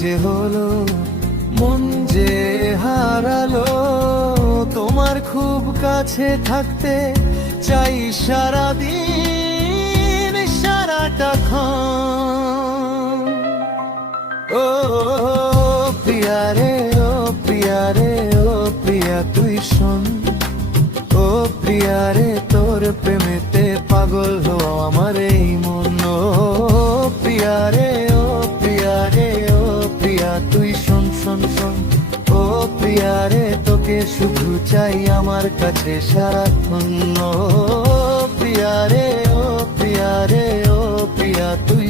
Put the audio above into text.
যে হলো, মন যে হারালো। তোমার খুব কাছে থাকতে চাই সারাদিন, সারাটাক্ষণ। ও প্রিয়া রে, ও প্রিয়া রে, ও প্রিয়া তুই শোন। ও প্রিয়া রে, তোর প্রেমেতে পাগল হো আমার এই মন। ও প্রিয়া রে, ও প্রিয়া রে, ও প্রিয়া তুই শোন, শোন, শোন। ও প্রিয়া রে, তোকে শুধু চাই আমার কাছে সারাক্ষণ। ও প্রিয়া রে, ও প্রিয়া রে, ও প্রিয়া তুই